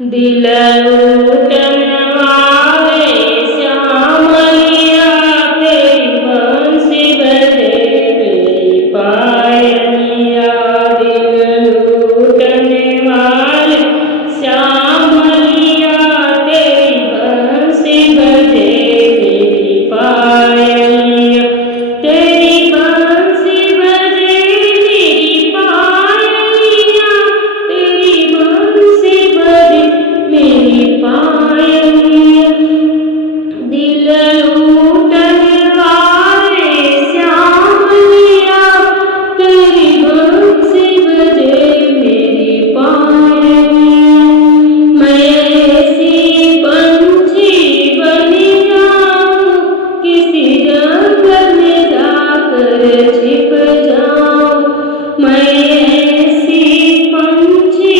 दिल लूटन वाले श्यामलिया तेरी बंसी बजे मेरी पायलिया। दिल लूटन वाले श्यामलिया तेरी बंसी बजे मेरी पायलिया। तेरी बंसी बजे मेरी पायलिया, तेरी बंसी बजे मेरी पायलिया। दिल लूटन वाले श्यामलिया तेरी बंसी बजे मेरी पायलिया। मैं ऐसी पंछी बन जाऊं किसी जंगल में जाकर छिप जाऊं। मैं ऐसी पंछी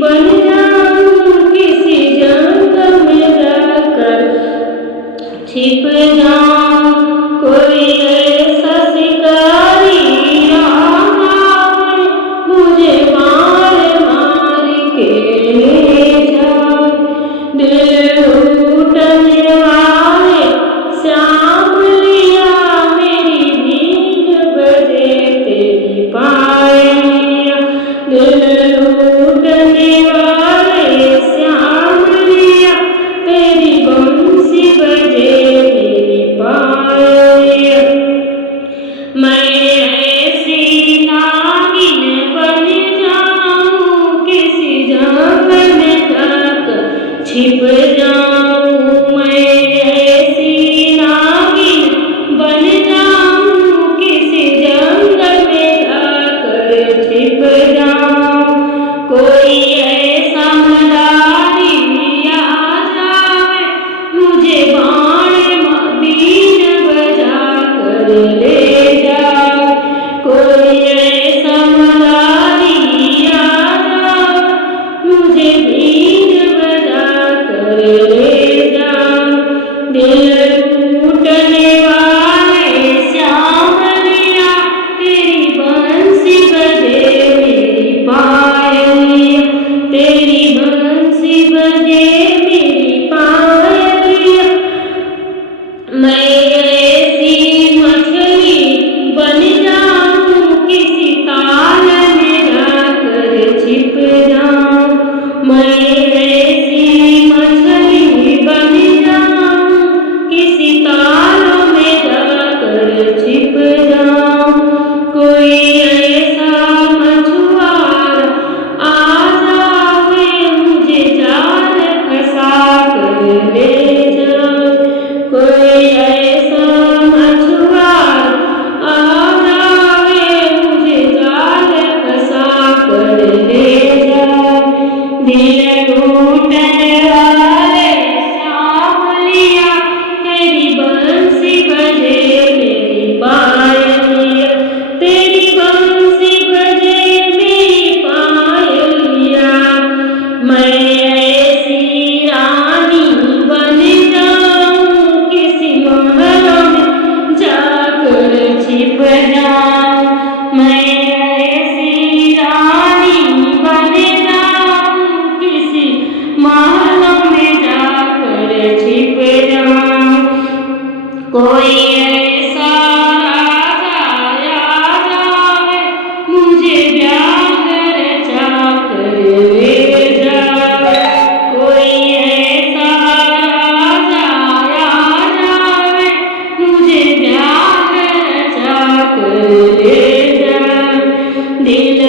बन जाऊं किसी जंगल में जाकर छिप जाऊं। कोई ऐसा शिकारी आ जाए मुझे मार मार के ले जाए। दिल लूटन वाले श्यामलिया मेरी नींद बजे तेरी पायलिया। दिल लूटन वाले श्यामलिया तेरी बंसी बजे मेरी पायलिया। मैं ऐसी नागिन बन जाऊं किसी जंगल में जाकर छिप जाऊं। मैं ऐसी नागिन बन जाऊं किसी जंगल में जाकर छिप जाऊं। कोई ऐसा मदारी आ जाए मुझे बाण बीन बजा कर ले जाए। कोई ऐसा मदारी आ जाए मुझे बीन बजा कर ले जाए। दिल लूटन वाले श्यामलिया तेरी बंसी बजे मेरी पायलिया। तेरी बंसी बजे मेरी पायलिया। मैं ऐसी मछली बन जाऊं किसी ताल में जाकर छिप जाऊं। मैं ऐसी मछली बन जाऊं किसी ताल में जाकर छिप जाऊं। कोई ऐसा मछुआरा आ जाए मुझे जाल फंसा कर ले जाए। कोई ऐसा मछुआरा आ जाए मुझे जाल फंसा कर ले जाए। दिल लूटन वाले श्यामलिया तेरी बंसी बजे मेरी पायलिया। तेरी बंसी बजे मेरी पायलिया। मैं ऐसी रानी बन जाऊं किसी महल में जाकर छिप जाऊं। मैं ऐसी रानी बन जाऊं किसी महल में जाकर छिप जाऊं। कोई ऐसा राजा आ जाए मुझे व्याघ्र चाकर ले जाए। कोई ऐसा राजा आ जाए मुझे व्याघ्र चाकर ले जाए। दिल